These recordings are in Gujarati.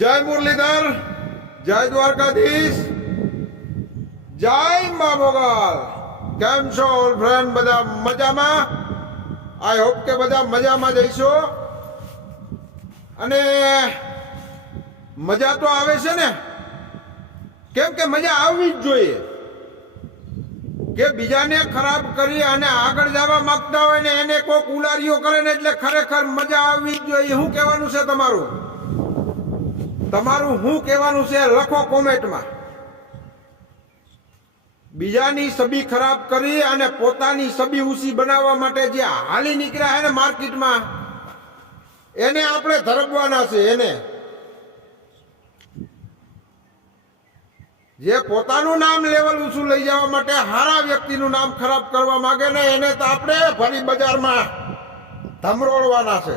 જય મુરલીધર, જય દ્વારકાધીશ, જય મા મોગલ. કેમ છો ફ્રેન્ડ બધા મજામાં? આઈ હોપ કે બધા મજામાં જઈશો. અને મજા તો આવે છે ને? કેમ કે મજા આવવી જ જોઈએ. કે બીજાને ખરાબ કરી અને આગળ જવા માંગતા હોય ને એને કોક ઉલારીઓ કરે ને એટલે ખરેખર મજા આવવી જ જોઈએ. શું કહેવાનું છે તમારું? તમારું શું કહેવાનું છે લખો કોમેન્ટમાં. બીજાની સબી ખરાબ કરી અને પોતાની સબી ઊંચી બનાવવા માટે જે હાલી નીકળ્યા છે ને માર્કેટમાં, એને આપણે ધરબવાના છે, એને. જે પોતાનું નામ લેવલ ઊંચું લઈ જવા માટે હારા વ્યક્તિનું નામ ખરાબ કરવા માંગે ને, એને તો આપણે ફરી બજારમાં ધમરોળવાના છે.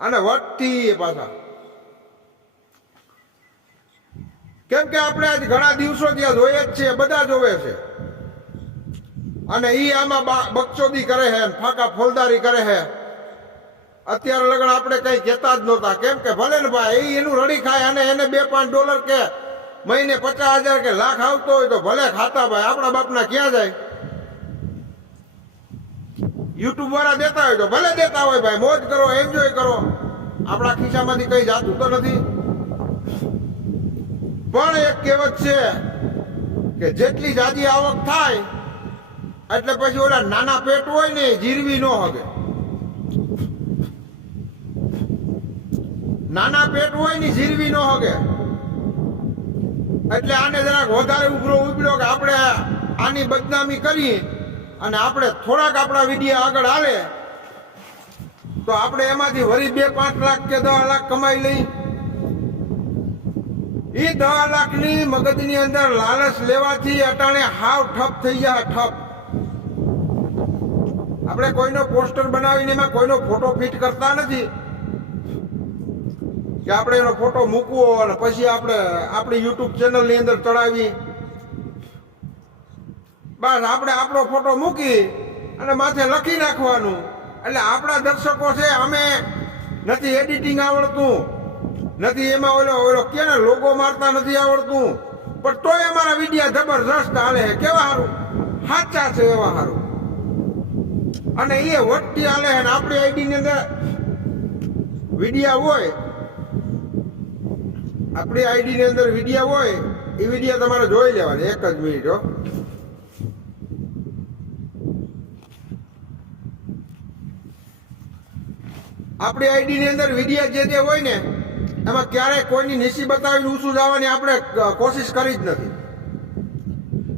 અને વટથી એ પાછા. કેમ કે આપણે આજ ઘણા દિવસો ત્યાં જોઈએ જ છે બધા જોવે છે. અને ઈ આમાં બકચોદી કરે છે ફાકા ફોલદારી કરે છે. અત્યારે લગન આપણે કઈ કહેતા જ નહોતા. કેમ કે ભલે ને ભાઈ એનું રડી ખાય અને એને બે પાંચ ડોલર કે મહિને પચાસ હજાર કે લાખ આવતો હોય તો ભલે ખાતા ભાઈ, આપણા બાપના ક્યાં જાય? યુટ્યુબ વાળા દેતા હોય તો ભલે દેતા હોય ભાઈ, મોજ કરો એન્જોય કરો. આપણા ખિસ્સામાંથી કઈ જાતું તો નથી. પણ એક કહેવત છે કે જેટલી જાજી આવક થાય, એટલે પછી ઓલા નાના પેટ હોય ને જીરવી ન હગે. નાના પેટ હોય ને જીરવી ન હગે. એટલે આને જરાક વધારે ઉભરો ઉભર્યો કે આપણે આની બદનામી કરી અને આપણે થોડાક આપણા વિડીયા આગળ આવે, તો આપણે એમાંથી વરી બે પાંચ લાખ કે દસ લાખ કમાઈ લઈ. એ દસ લાખની મગજની અંદર લાલચ લેવાથી અટાણે હાવ ઠપ થઈ ગયા, ઠપ. આપણે કોઈનો પોસ્ટર બનાવીને એમાં કોઈનો ફોટો ફિટ કરતા નથી. કે આપણે એનો ફોટો મૂકવો અને પછી આપણે, આપણી યુટ્યુબ ચેનલની અંદર ચડાવી. બસ આપણે આપણો ફોટો મૂકી અને માથે લખી નાખવાનું. એટલે આપણા દર્શકો છે, અમે નથી એડિટિંગ આવડતું. નથી એમાં ઓલો ઓલો કે ને લોગો મારતા નથી આવડતું. પણ તોય અમારા વિડિયા જબરજસ્ત હાલે કેવા સારું સાચા છે એવા સારું અને એ વટતી હાલે છે ને આપણી આઈડીની અંદર વિડિયા હોય, આપણી આઈડીની અંદર વિડિયા હોય, એ વિડિયા તમારે જોઈ લેવાની. એક જ મિનિટ હો. આપણી આઈડી ની અંદર વિડીયા જે જે હોય ને, એમાં ક્યારેય કોઈની નિશી બતાવીને ઊંચું જવાની આપણે કોશિશ કરી જ નથી.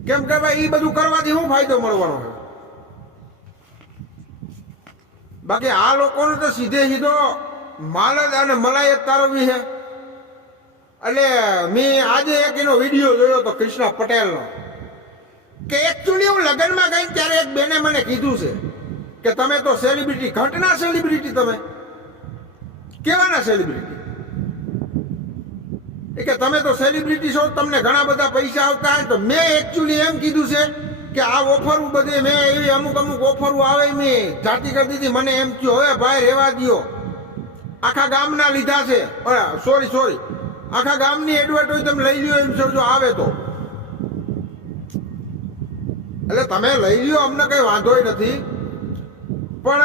કેમ કે ભાઈ એ બધું કરવાથી શું ફાયદો મળવાનો બાકી આ લોકોનો તો સીધે સીધો માલ જ અને મલાઈ જ તારવવી છે. એટલે મેં આજે એક એનો વીડિયો જોયો તો કૃષ્ણ પટેલનો, કે એકચ્યુઅલી હું લગ્નમાં ગઈ ત્યારે એક બેને મને કીધું છે કે તમે તો સેલિબ્રિટી ઘટના સેલિબ્રિટી તમે. કેવાના સેલિબ્રિટી કે તમે તો સેલિબ્રિટી છો, તમને ઘણા બધા પૈસા આવતા હોય તો મેં એકચ્યુઅલી એમ કીધું છે કે આ ઓફરો બધે મેં એવી અમુક અમુક ઓફરો આવે મેં જાતિ કરી દીધી, મને એમ થયું, હવે ભાઈ રહેવા દ્યો. આખા ગામના લીધા છે. સોરી સોરી આખા ગામની એડવર્ટાઈઝ તમે લઈ લ્યો એમ જો આવે તો. એટલે તમે લઈ લ્યો, અમને કઈ વાંધોય નથી. પણ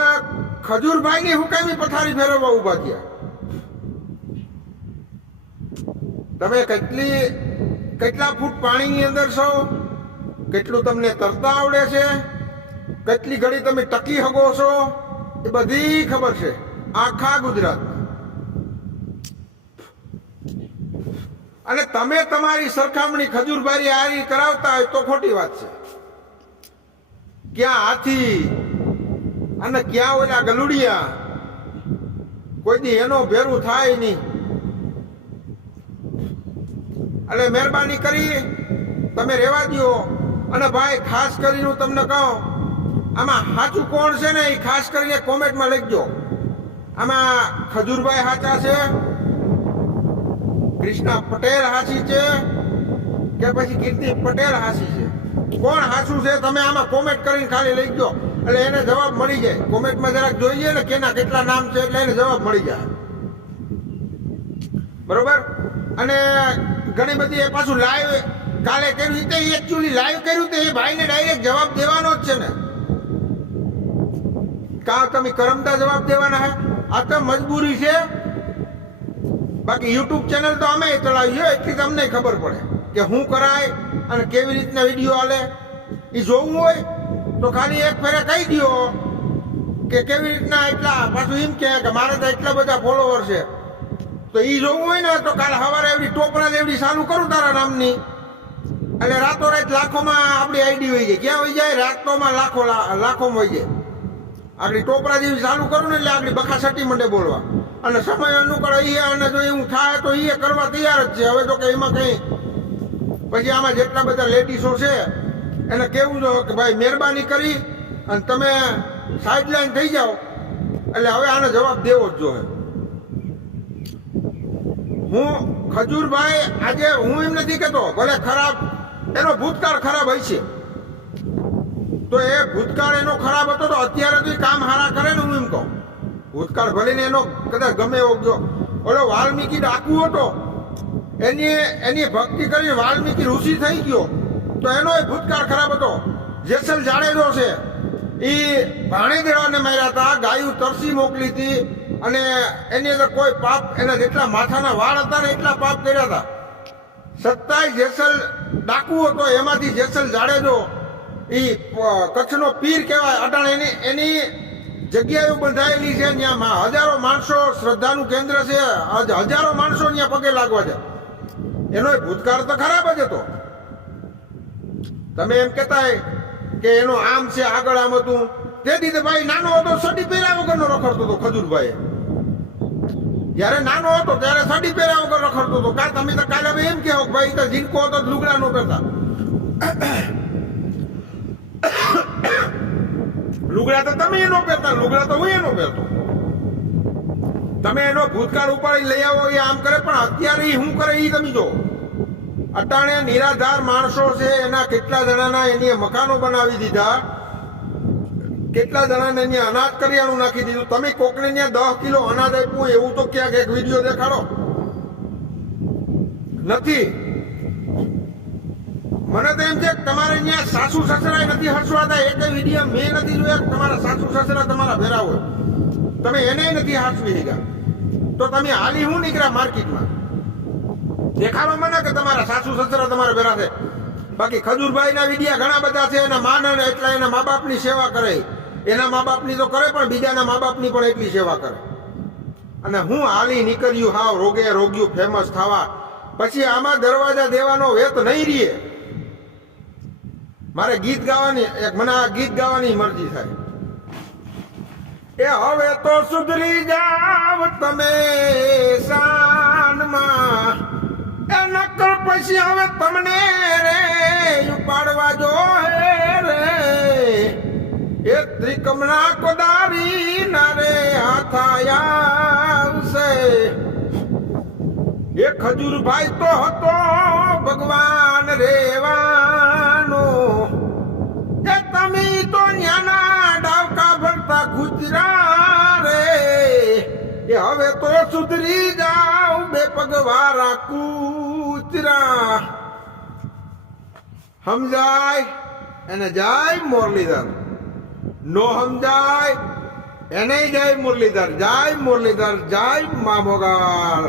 ખજૂરભાઈ ની હુકામી પથારી ફેરવવા ઊભા થયા. તમે કેટલી, કેટલા ફૂટ પાણીની અંદર છો? કેટલું તમને તરતા આવડે છે? કેટલી ઘડી તમે ટકી હગો છો? એ બધી ખબર છે. આખા ગુજરાતમાં અને તમે તમારી સરખામણી ખજૂરભારી આરી કરાવતા હોય તો ખોટી વાત છે. ક્યાં હાથી અને ક્યાં ઓલા ગલુડિયા? કોઈ દી એનો ભેરું થાય નહીં. એટલે મહેરબાની કરી, તમે રહેવા દ્યો. અને ભાઈ, ખાસ કરીને હું તમને કહું, આમાં સાચું કોણ છે ને એ ખાસ કરીને કોમેન્ટમાં લખજો. આમાં ખજૂરભાઈ સાચા છે, કૃષ્ણા પટેલ હાસી છે, કે પછી કીર્તિ પટેલ હાસી છે. કોણ હાસું છે તમે આમાં કોમેન્ટ કરીને ખાલી લખજો. એટલે એને જવાબ મળી જાય. કોમેન્ટમાં જરાક જોઈએ ને કેના કેટલા નામ છે એટલે એને જવાબ મળી જાય. બરોબર? અને ઘણી બધી એ પાછું લાઈવ કાલે કર્યું તે એકચ્યુઅલી લાઈવ કર્યું તે એ ભાઈને ડાયરેક્ટ જવાબ દેવાનો જ છે ને. કા તમે કરમતા જવાબ દેવાના હે. આ તો મજબૂરી છે. બાકી યુટ્યુબ ચેનલ તો અમે ચલાવીએ એટલી તમને ખબર પડે કે શું કરાય અને કેવી રીતના વીડિયો હાલે. એ જોવું હોય તો ખાલી એક ફેરે કહી દો કે કેવી રીતના એટલા, પાછું એમ કે મારે તો એટલા બધા ફોલોવર છે. તો એ જોવું હોય ને, તો કાલે સવારે એવડી ટોપરા એવડી ચાલુ કરું તારા નામની. એટલે રાતોરાત લાખોમાં આપણી આઈડી હોય જાય ક્યાં હોય જાય? રાતોમાં લાખો લાખોમાં હોય જાય. આપણી ટોપરા જેવી ચાલુ કરું ને એટલે આપણી બખા સટી મંડે બોલવા. અને સમય અનુકૂળ એ અને જો એવું થાય તો એ કરવા તૈયાર જ છે. હવે તો કે એમાં કંઈ. પછી આમાં જેટલા બધા લેડીસો છે એને કેવું જો કે ભાઈ, મહેરબાની કરી અને તમે સાઇડલાઈન થઈ જાઓ. એટલે હવે આનો જવાબ દેવો જ જોઈએ. હું ખજૂરભાઈ, આજે હું એમ નથી કહેતો, ભલે ખરાબ, એનો ભૂતકાળ ખરાબ હોય છે. તો એ ભૂતકાળ એનો ખરાબ હતો તો અત્યારે તો કામ હારા કરે ને હું એમ કહું. ભૂતકાળ ભલે ને એનો કદાચ ગમે એવો ગયો. ઓલો વાલ્મીકી ડાકુ હતો. એની એની ભક્તિ કરીને વાલ્મીકી ઋષિ થઈ ગયો. તો એનો એ ભૂતકાળ ખરાબ હતો. જેસલ જાડેજો છે એ ભાણેદરાને માર્યા હતા, ગાયું તરસી મોકલી હતી અને એની અંદર કોઈ પાપ, એના જેટલા માથાના વાળ હતા ને એટલા પાપ કર્યા હતા. સત્તાય જેસલ ડાકુ હતો, એમાંથી જેસલ જાડેજો એ કચ્છનો પીર કહેવાય, અટાણ એની એની જગ્યાઓ બંધાયેલી છે, ત્યાં હજારો માણસો શ્રદ્ધાનું કેન્દ્ર છે હજારો માણસો ત્યાં પગે લાગવા છે. એનો ભૂતકાળ તો ખરાબ જ હતો. તમે એમ કહેતા કે એનો આમ છે, આગળ આમ હતું. તે દીધે ભાઈ નાનો હતો, સડી પહેર્યા વગરનો રખડતો હતો ખજૂરભાઈ જ્યારે નાનો હતો, ત્યારે સડી પહેર્યા વગર રખડતો હતો. કાલ તમે તો કાલે હવે એમ કહેવો ભાઈ તો ઝીંકો હતો લુગડા નો પહેરતા. લુગડા તો તમે એનો પહેરતા, લુગડા તો હું એનો પહેરતો. તમે એનો ભૂતકાળ ઉપાડી લઈ આવો, એ આમ કરે, પણ અત્યારે ઈ શું કરે એ તમે જો અટાણે નિરાધાર માણસો છે, એના કેટલા જણાના એની મકાનો બનાવી દીધા? કેટલા જણાને એની અનાજ કરિયાણું નાખી દીધું? તમે કોકને ત્યાં દસ કિલો અનાજ આપ્યું, એવું તો ક્યાંક એક વીડિયો દેખાડો. નથી. મને તો એમ છે તમારે અહીંયા સાસુ સસરા નથી હસવાતા એટલે વીડિયો મેં નથી જોયા તમારા સાસુ સસરા તમારા ભેરા હોય. તમે એને નથી હાસવી દીધા. તો તમે હાલી હું નીકળ્યા માર્કેટમાં? દેખાડો મને કે તમારા સાસુ સસરા તમારા ભેરા છે? બાકી ખજૂરભાઈના વિડિયા ઘણા બધા છે એના માન અને એટલા એના મા બાપની સેવા કરે. એના મા બાપની તો કરે પણ બીજાના મા બાપની પણ એટલી સેવા કરે. અને હું હાલી નીકળ્યું હાવ રોગે રોગ્યું ફેમસ થવા. પછી આમાં દરવાજા દેવાનો વેત નહીં રહીએ મારે ગીત ગાવાની, એક મને આ ગીત ગાવાની મરજી થાય. એ હવે તો સુધરી જાવ તમે. તમને રે ઉપાડવા જો રે. એ ત્રિકમના કોદારી ના રે આવશે. એ ખજૂરભાઈ તો હતો ભગવાન રેવાનો. એ તમે તો ન્યાના ડાવકા ભરતા ગુજરા રે. એ હવે તો સુધરી જાવ બે પગવારા કૂતરા. સમજાય એને જાય મુરલીધર. નો સમજાય એને જાય મુરલીધર. જાય મુરલીધર જાય મામોગાળ